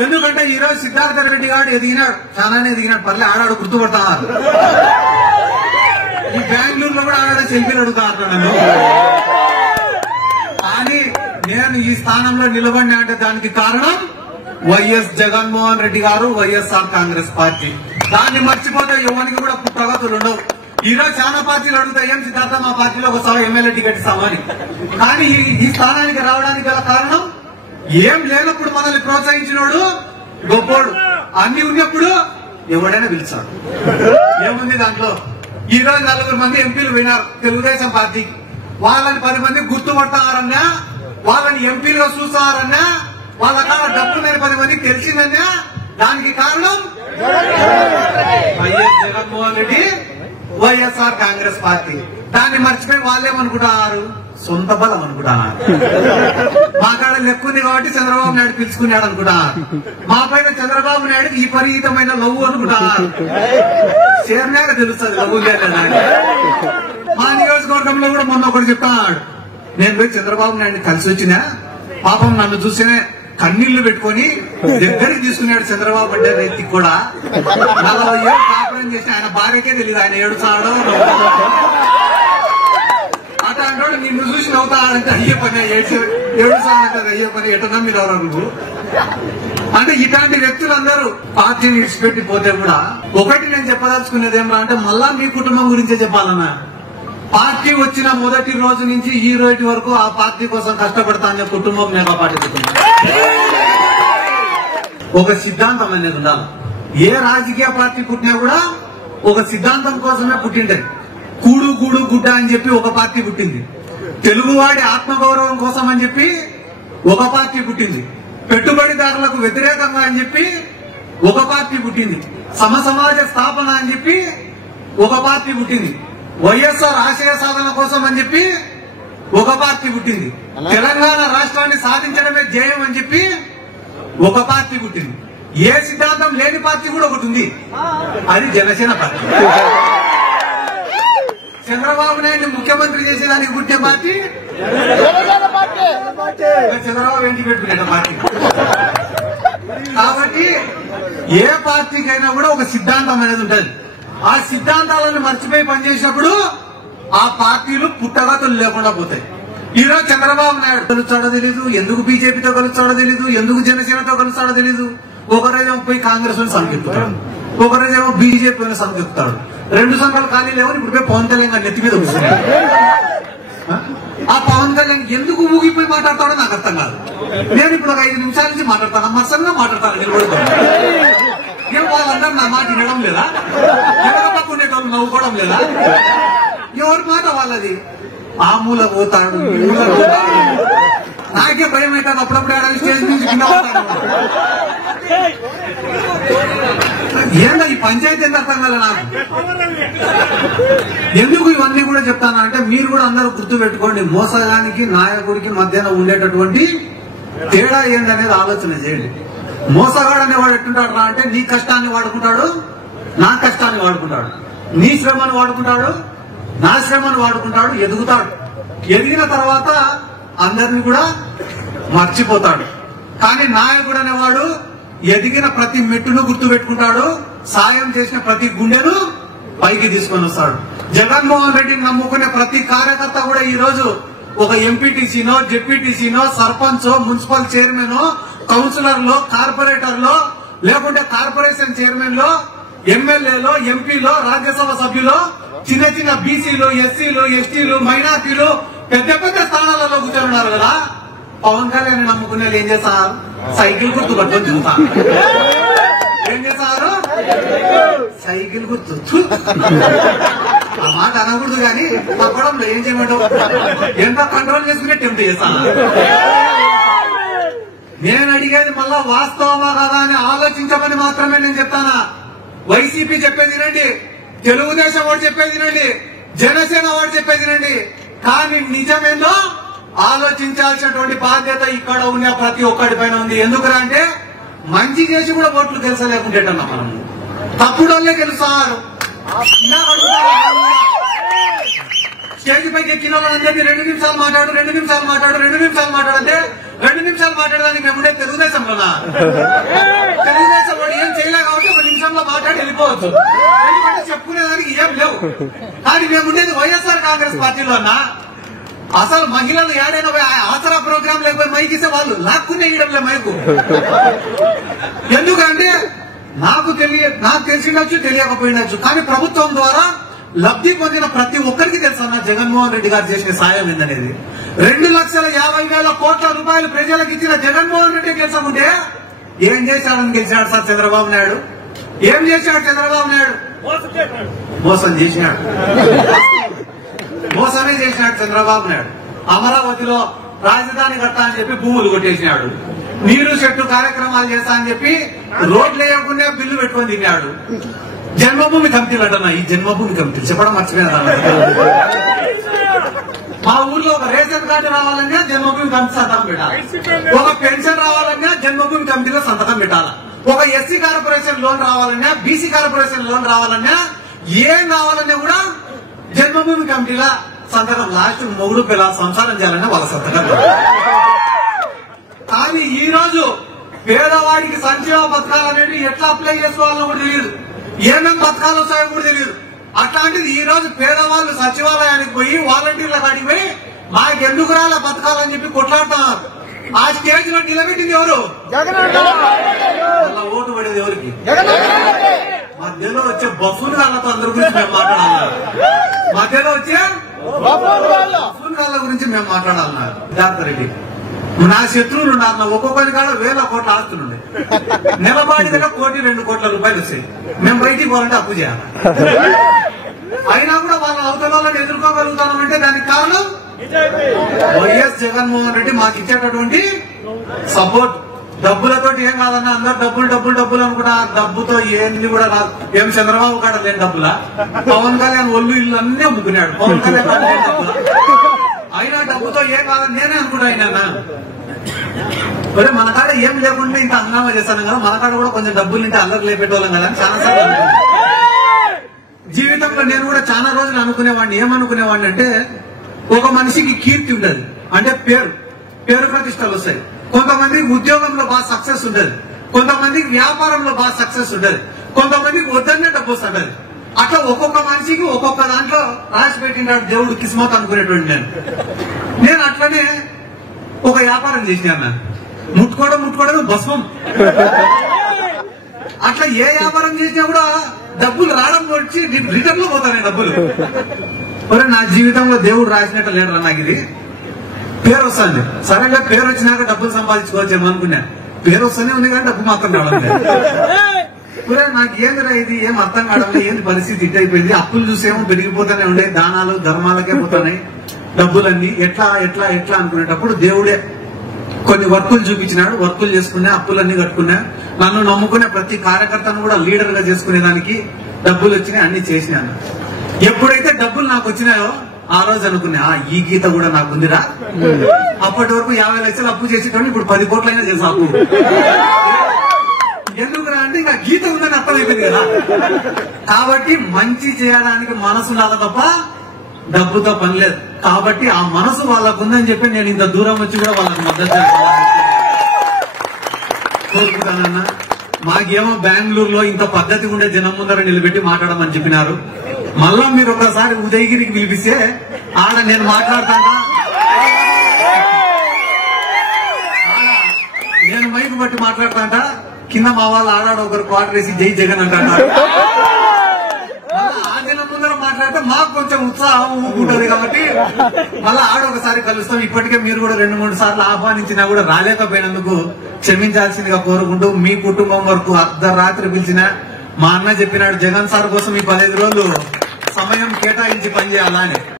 ఎందుకంటే ఈ రోజు సిద్ధార్థ రెడ్డి గారు ఎదిగినాడు, చాలానే ఎదిగినాడు, పర్లే ఆడాడు గుర్తుపడతారు. ఈ బెంగళూరులో కూడా ఆడాడు సెల్ఫీలు అడుగుతారు నన్ను. కానీ నేను ఈ స్థానంలో నిలబడినా అంటే దానికి కారణం వైఎస్ జగన్మోహన్ రెడ్డి గారు, వైఎస్ఆర్ కాంగ్రెస్ పార్టీ. దాన్ని మర్చిపోతే ఎవరికి కూడా ప్రగతులు ఉండవు. ఈ రోజు చాలా పార్టీలు అడుగుతాయి, ఏం సిద్ధార్థ మా పార్టీలో ఒక ఎమ్మెల్యే టికెట్ ఇస్తామని. కానీ ఈ స్థానానికి రావడానికి గల కారణం ఏం లేనప్పుడు మనల్ని ప్రోత్సహించినోడు గొప్పోడు, అన్ని ఉన్నప్పుడు ఎవడైనా పిలిచాడు. ఏముంది దాంట్లో? ఈ రోజు 4 మంది ఎంపీలు విన్నారు తెలుగుదేశం పార్టీకి. వాళ్ళని 10 మంది గుర్తుపడతారన్నా, వాళ్ళని ఎంపీలుగా చూస్తారన్నా, వాళ్ళ కాడ డబ్బు లేని 10 మందికి తెలిసిందన్నా దానికి కారణం వైఎస్ జగన్మోహన్ రెడ్డి, వైఎస్ఆర్ కాంగ్రెస్ పార్టీ. దాన్ని మర్చిపోయి వాళ్ళేమనుకుంటారు, సొంత బలం అనుకుంటున్నారు. మా కాడ లెక్కుంది కాబట్టి చంద్రబాబు నాయుడు పిలుచుకున్నాడు అనుకుంటున్నారు. మా పైన చంద్రబాబు నాయుడు ఈ విపరీతమైన లవ్వు అనుకుంటున్నారు. చేరినాక తెలుస్తుంది లవ్వు లేదా. మా నియోజకవర్గంలో కూడా మొన్న ఒకటి చెప్తాడు, నేను పోయి చంద్రబాబు నాయుడిని కలిసి వచ్చినా పాపం నన్ను చూసినే కన్నీళ్లు పెట్టుకుని దగ్గరికి తీసుకున్నాడు చంద్రబాబు అంటే వ్యక్తికి కూడా. 40 ఏళ్ళు కాపురం చేసి ఆయన భార్యకే తెలియదు ఆయన ఏడుస్తాడో. అట్లా అంటాడు, నిన్ను చూసి నవ్వుతాడంటే అయ్యే పని, ఏడుస్తాడంటే అయ్యే పని, ఎట నమ్మిదవరా నువ్వు అంటే. ఇట్లాంటి వ్యక్తులందరూ పార్టీని విడిచిపెట్టి పోతే కూడా ఒకటి నేను చెప్పదలుచుకునేది ఏమన్నా అంటే, మళ్ళా మీ కుటుంబం గురించే చెప్పాలన్నా. పార్టీ వచ్చిన మొదటి రోజు నుంచి ఈ రోజు వరకు ఆ పార్టీ కోసం కష్టపడతానే కుటుంబం నేను పాటిస్తున్నాను. ఒక సిద్ధాంతం అనేది ఉండాలి. ఏ రాజకీయ పార్టీ పుట్టినా కూడా ఒక సిద్ధాంతం కోసమే పుట్టింటది. కూడు గూడు గుడ్డ అని చెప్పి ఒక పార్టీ పుట్టింది. తెలుగువాడి ఆత్మగౌరవం కోసం అని చెప్పి ఒక పార్టీ పుట్టింది. పెట్టుబడిదారులకు వ్యతిరేకంగా అని చెప్పి ఒక పార్టీ పుట్టింది. సమసమాజ స్థాపన అని చెప్పి ఒక పార్టీ పుట్టింది. వైఎస్ఆర్ ఆశయ సాధన కోసం అని చెప్పి ఒక పార్టీ పుట్టింది. తెలంగాణ రాష్ట్రాన్ని సాధించడమే ధ్యేయం అని చెప్పి ఒక పార్టీ పుట్టింది. ఏ సిద్ధాంతం లేని పార్టీ కూడా ఒకటి ఉంది, అది జనసేన పార్టీ. చంద్రబాబు నాయుడు ముఖ్యమంత్రి చేసేదానికి పుట్టే పార్టీ చంద్రబాబు ఏంటి పెట్టుకునే పార్టీ. కాబట్టి ఏ పార్టీకైనా కూడా ఒక సిద్ధాంతం అనేది ఉంటుంది. ఆ సిద్ధాంతాలను మర్చిపోయి పనిచేసినప్పుడు ఆ పార్టీలు పుట్టగతులు లేకుండా పోతాయి. ఈ రోజు చంద్రబాబు నాయుడు కలుస్తాడో తెలీదు, ఎందుకు బీజేపీతో కలుస్తాడో తెలీదు, ఎందుకు జనసేనతో కలుస్తాడో తెలీదు. ఒకరోజేమో పోయి కాంగ్రెస్ అని సంకెత్తుతాడు, ఒకరోజేమో బీజేపీని సంకెత్తుతాడు. 2 సంఘాలు ఖాళీ లేవని ఇప్పుడు పోయి పవన్ కళ్యాణ్ గారు నెత్తి మీద వస్తున్నాడు. ఆ పవన్ కళ్యాణ్ ఎందుకు ఊగిపోయి మాట్లాడతాడో నాకు అర్థం కాదు. నేను ఇప్పుడు ఒక 5 నిమిషాల నుంచి మాట్లాడతాను, మత్సంగా మాట్లాడతాను, నిలబడుతాను. ఏం వాళ్ళందరూ నా మాట వినడం లేదా? ఎవరి పక్క ఉండేటోళ్ళు నవ్వుకోవడం లేదా? ఎవరి మాట వాళ్ళది. ఆ మూల పోతాడు, ఈ మూల పోతాడు. నాకే భయం అవుతాడు అప్పుడప్పుడు ఏడాది స్టేజ్ నుంచి కింద పోతాడు. ఏంటో ఈ పంచాయతీ ఎంత అర్థం కదా నాకు. ఎందుకు ఇవన్నీ కూడా చెప్తానంటే మీరు కూడా అందరూ గుర్తు పెట్టుకోండి. మోసగానికి నాయకుడికి మధ్యన ఉండేటటువంటి తేడా ఏందనేది ఆలోచన చేయండి. మోసగాడు అనేవాడు ఎట్టుంటాడు రా అంటే, నీ కష్టాన్ని వాడుకుంటాడు, నా కష్టాన్ని వాడుకుంటాడు, నీ శ్రమను వాడుకుంటాడు, నా శ్రమను వాడుకుంటాడు, ఎదుగుతాడు. ఎదిగిన తర్వాత అందరిని కూడా మర్చిపోతాడు. కానీ నాయకుడు అనేవాడు ఎదిగిన ప్రతి మెట్టును గుర్తు పెట్టుకుంటాడు, సాయం చేసిన ప్రతి గుండెను పైకి తీసుకొని వస్తాడు. జగన్మోహన్ రెడ్డిని నమ్ముకునే ప్రతి కార్యకర్త కూడా ఈ రోజు ఒక ఎంపీటీసీనో, జెడ్పీటీసీనో, సర్పంచో, మున్సిపల్ చైర్మన్, కౌన్సిలర్లో, కార్పొరేటర్లో, లేకుంటే కార్పొరేషన్ చైర్మన్ లో, ఎమ్మెల్యేలో, ఎంపీలో, రాజ్యసభ సభ్యులో, చిన్న చిన్న బీసీలు, ఎస్సీలు, ఎస్టీలు, మైనార్టీలు పెద్ద పెద్ద స్థానాలలో కూర్చొని కదా. పవన్ కళ్యాణ్ నమ్ముకునే ఏం చేస్తారు? సైకిల్ గుర్తు పట్టుకొని తిరుగుతారు. ఏం చేస్తారు? సైకిల్ గుర్తు. ఆ మాట అనకూడదు కానీ తప్పడంలో ఏం చేయమంటావు? ఎంత కంట్రోల్ చేసుకునే టెంప్ట్ చేస్తాను. నేను అడిగేది మళ్ళా వాస్తవమా కదా అని ఆలోచించమని మాత్రమే నేను చెప్తానా. వైసీపీ చెప్పేది రండి, తెలుగుదేశం వాడు చెప్పేది రండి, జనసేన వాడు చెప్పేది రండి. కానీ నిజమేందో ఆలోచించాల్సినటువంటి బాధ్యత ఇక్కడ ఉన్న ప్రతి ఒక్కడి పైన ఉంది. ఎందుకంటే మంచి చేసి కూడా ఓట్లు గెలిచలేకుంటేటన్నా మనం తప్పుడోళ్ళే గెలుస్తారు. స్టేజ్ పైకి ఎక్కిన వాళ్ళందరినీ 2 నిమిషాలు మాట్లాడు, 2 నిమిషాలు మాట్లాడు, 2 నిమిషాలు మాట్లాడంటే 2 నిమిషాలు మాట్లాడడానికి మేము తెలుగుదేశంలోనా? లో మాట్లాడి వెళ్ళిపోవచ్చు, ఎందుకంటే చెప్పుకునేదానికి ఏం లేవు. కానీ మేము ఉండేది వైఎస్ఆర్ కాంగ్రెస్ పార్టీలోనా అసలు మహిళలు ఏడైనా ఆసరా ప్రోగ్రాం లేకపోయి మైకిస్తే వాళ్ళు లాక్కునే ఇవ్వడంలే మైకు. ఎందుకంటే నాకు తెలిసిండొచ్చు, తెలియకపోయినచ్చు, కానీ ప్రభుత్వం ద్వారా లబ్ధి పొందిన ప్రతి ఒక్కరికి తెలుసు అన్న జగన్మోహన్ రెడ్డి గారు చేసిన సాయం ఏందనేది. 2,50,000 కోట్ల రూపాయలు ప్రజలకు ఇచ్చిన జగన్మోహన్ రెడ్డి గెలిచకుంటే ఏం చేశాడని గెలిచాడు సార్ చంద్రబాబు నాయుడు? ఏం చేశాడు చంద్రబాబు నాయుడు? మోసం చేసినాడు, మోసమే చేసినాడు చంద్రబాబు నాయుడు. అమరావతిలో రాజధాని కడతా అని చెప్పి భూములు కొట్టేసినాడు, నీరు చెట్టు కార్యక్రమాలు చేస్తా అని చెప్పి రోడ్లు వేయకుండా బిల్లు పెట్టుకొని తిన్నాడు. జన్మభూమి కమిటీలు అంటున్నా, ఈ జన్మభూమి కమిటీలు చెప్పడం మర్చిపోయినా. మా ఊర్లో ఒక రేషన్ కార్డు రావాలన్నా జన్మభూమి కమిటీ సంతకం పెట్టాలి, ఒక పెన్షన్ రావాలన్నా జన్మభూమి కమిటీలో సంతకం పెట్టాలా, ఒక ఎస్సీ కార్పొరేషన్ లోన్ రావాలన్నా, బీసీ కార్పొరేషన్ లోన్ రావాలన్నా, ఏం కావాలన్నా కూడా జన్మభూమి కమిటీలో సంతకం. లాస్ట్ మొగుడు పిల్లల సంసారం చేయాలన్నా వాళ్ళ సంతకం. కానీ ఈ రోజు పేదవాడికి సంక్షేమ పథకాలు అనేవి ఎట్లా అప్లై చేసుకోవాలో కూడా తెలియదు, ఏమేం పథకాలు వస్తాయో కూడా తెలియదు. అట్లాంటిది ఈ రోజు పేదవాళ్ళు సచివాలయానికి పోయి వాలంటీర్ల కాడికి పోయి మాకెందుకు రాలే పథకాలు అని చెప్పి కొట్లాడుతున్నారు. ఆ స్టేజ్ లో నిలబెట్టింది ఎవరు? అలా ఓటు పడేది ఎవరికి? మధ్యలో వచ్చే బఫూన్ గాళ్ళతో అందరి గురించి మేము మాట్లాడాలన్నారు, మధ్యలో వచ్చే బఫూన్ గాళ్ళ గురించి మేము మాట్లాడాలన్నారు. జాగ్రత్త రెడ్డి, నా శత్రువులు ఉన్నారు, నా ఒక్కొక్కరి కాడ 1,000 కోట్ల ఆస్తులుండే, నిలబడి దగ్గర 1-2 కోట్ల రూపాయలు వస్తాయి. మేము బయటికి పోవాలంటే అప్పు చేయాలి, అయినా కూడా వాళ్ళ అవతల వాళ్ళని ఎదుర్కోగలుగుతామంటే దానికి కారణం వైఎస్ జగన్మోహన్ రెడ్డి మాకు ఇచ్చేటటువంటి సపోర్ట్. డబ్బులతోటి ఏం కాదన్నా, అందరు డబ్బులు డబ్బులు డబ్బులు అనుకున్నా, డబ్బుతో ఏంది కూడా రాదు. ఏం చంద్రబాబు కాడ లేని డబ్బులా? పవన్ కళ్యాణ్ ఒళ్ళు ఇల్లు అన్నీ అమ్ముకున్నాడు, పవన్ కళ్యాణ్ డబ్బులా? అయినా డబ్బుతో ఏం కాదని నేనే అనుకుంటా. మన కాడ ఏం లేకుండా ఇంత హంగామా చేస్తాను కదా, మన కాడ కూడా కొంచెం డబ్బులు ఇంటే అల్లరి లేపెట్టేవాళ్ళం కదా అని చాలా సార్లు అనుకున్నాను. జీవితంలో నేను కూడా చాలా రోజులు అనుకునేవాడిని. ఏమనుకునేవాడిని అంటే, ఒక మనిషికి కీర్తి ఉండదు, అంటే పేరు ప్రతిష్టలు వస్తాయి. కొంతమందికి ఉద్యోగంలో బాగా సక్సెస్ ఉండదు, కొంతమందికి వ్యాపారంలో బాగా సక్సెస్ ఉండదు, కొంతమందికి వద్దనే డబ్బు వస్తుంటది. అట్లా ఒక్కొక్క మనిషికి ఒక్కొక్క దాంట్లో రాసి పెట్టినాడు దేవుడు కిస్మత్ అనుకునేటువంటి నేను అట్లనే ఒక వ్యాపారం చేసినాను. ముట్టుకోవడం భస్మం. అట్లా ఏ వ్యాపారం చేసినా కూడా డబ్బులు రావడం వచ్చి రిటర్న్ లో పోతాయి డబ్బులు. నా జీవితంలో దేవుడు రాసినట్టు లేడు నాకు. ఇది పేరు వస్తుంది, సరేగా పేరు వచ్చినాక డబ్బులు సంపాదించుకోవచ్చు ఏమనుకున్నా. పేరు వస్తూనే ఉంది కానీ డబ్బు మాత్రం రావడం లేదు. నాకు ఏందిరా ఇది, ఏం అర్థం కావడం, ఏంది పరిస్థితి ఇట్ అయిపోయింది. అప్పులు చూసేమో పెరిగిపోతూనే ఉండే, దానాలు ధర్మాలకే పోతున్నాయి డబ్బులన్నీ. ఎట్లా ఎట్లా ఎట్లా అనుకునేటప్పుడు దేవుడే కొన్ని వర్కులు చూపించినాడు. వర్కులు చేసుకున్నా, అప్పులన్నీ కట్టుకున్నా. నన్ను నమ్ముకునే ప్రతి కార్యకర్తను కూడా లీడర్ గా చేసుకునేదానికి డబ్బులు వచ్చినాయి, అన్ని చేసినాను. ఎప్పుడైతే డబ్బులు నాకు వచ్చినాయో ఆ రోజు అనుకున్నా, ఈ గీత కూడా నాకుందిరా. అప్పటి వరకు 50 లక్షలు అప్పు చేసేటప్పుడు ఇప్పుడు 10 కోట్లైనా చేసా అప్పు. ఎందుకురా అంటే ఇంకా గీత ఉందని అర్థమైపోయింది కదా. కాబట్టి మంచి చేయడానికి మనసు ఉండాలి తప్ప డబ్బుతో పని లేదు. కాబట్టి ఆ మనసు వాళ్ళకు ఉందని చెప్పి నేను ఇంత దూరం వచ్చి కూడా వాళ్ళకి మద్దతు కోరుకుంటానన్నా. మాకేమో బెంగళూరులో ఇంత పద్ధతి ఉండే జనం ముందర నిలబెట్టి మాట్లాడమని చెప్పినారు. మళ్ళా మీరు ఒకసారి ఉదయగిరికి పిలిపిస్తే ఆడ నేను మాట్లాడతానా, నేను మైకు బట్టి మాట్లాడతాంట, కింద మా వాళ్ళు ఆడాడ ఒకరు క్వార్టర్ వేసి జై జగన్ అంటారు. ఆ దినం ముందర మాట్లాడితే మాకు కొంచెం ఉత్సాహం ఉంటుంది కాబట్టి మళ్ళా ఆడ ఒకసారి కలుస్తాం. ఇప్పటికే మీరు కూడా 2-3 సార్లు ఆహ్వానించినా కూడా రాలేకపోయినందుకు క్షమించాల్సిందిగా కోరుకుంటూ, మీ కుటుంబం వరకు అర్ధరాత్రి పిలిచిన మా అన్న చెప్పినాడు జగన్ సార్ కోసం ఈ 15 రోజులు సమయం కేటాయించి పనిచేయాలని.